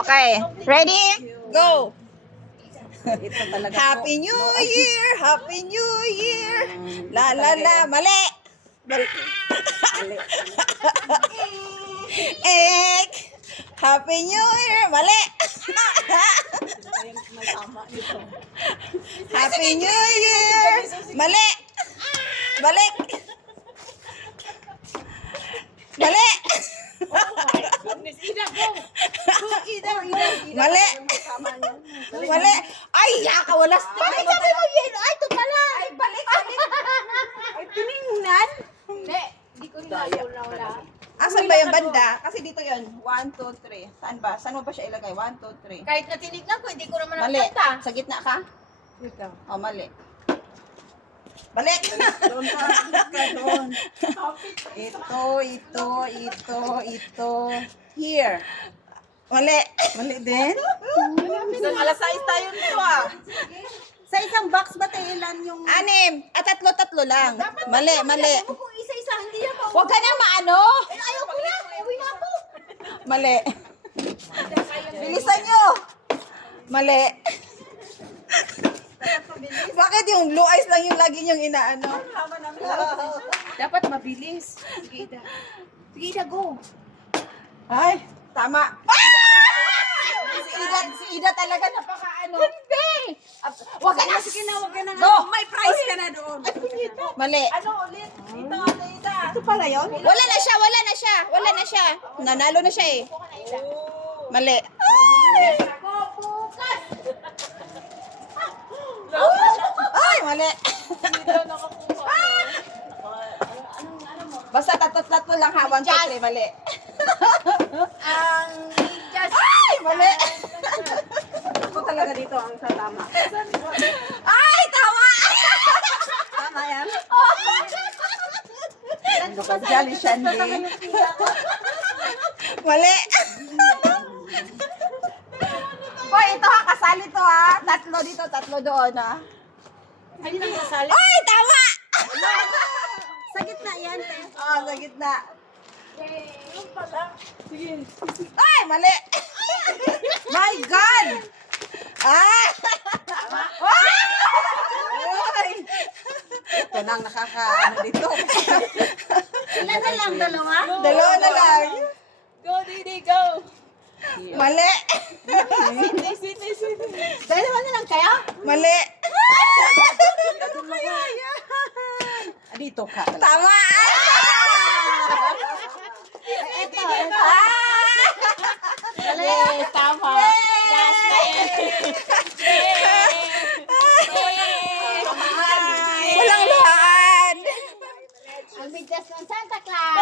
Okay, ready? Go! Ito talaga Happy New Year! Happy New Year! La la la! Mali! Ek! Happy New Year! Mali! Happy New Year! Mali! Balik! Mali! Mali! Mali! Ay, yaka, walas. Bakit sabi mo yun? Ay, ito pala! Ay, balik! Ay, tiningnan? Hindi ko rin wala. Asan ba yung banda? Kasi dito yun. 1, 2, 3. Saan ba? Saan mo ba siya ilagay? 1, 2, 3. Kahit na tinignan ko, hindi ko naman Mali. nakita. Sa gitna ka? Ito. Oh, mali. Balik! Doon ka, doon. Ito. Here. Mali. Mali din? Isang alas 6 tayo nito ah. Sa isang box ba tayo ilan yung... 6. At tatlo lang. Mali. Kung isa-isa, hindi yan po. Huwag ka na maano. Ayaw ko na. Uwi na po. Mali. Bilisan nyo. Mali. Bakit yung blue eyes lang yung lagi nyong inaano? Dapat mabilis. Sige, Ida. Sige na, go. Ay, tama. Si Ida talaga napakaano. Hindi! Wag ka na. Sige na, huwag ka na. Go! May prize ka na doon. Mali. Ano ulit? Ito, Ida. Ito pala yun? Wala na siya. Nanalo na siya eh. Mali. Go, bukas. Ay, mali. Basta tatlo lang ha. 1, 2, 3. Mali. Ang just... Ay, mali. Ako talaga dito ang tatama. Ay, tama. Tama yan? Ano ka, Jolly Shandy? Mali. Hoy, ito ha. Kasali to ha. Tatlo dito, tatlo doon ha. Hindi na sasali. Ay, tama. Sa gitna yan, te. Oh, sa gitna. Yung pala. Ay, mali. My God. Ah. Ay. Ito nang nakakaano dito. Ilan na lang, dalawa? Dalawa na lang. Go, Didi, go. Mali. Dalawa na lang kaya? Mali. Dito ka. Tama. Ito, Ah. tama. Last na Walang lahat. Ang bigkas ng Santa Claus.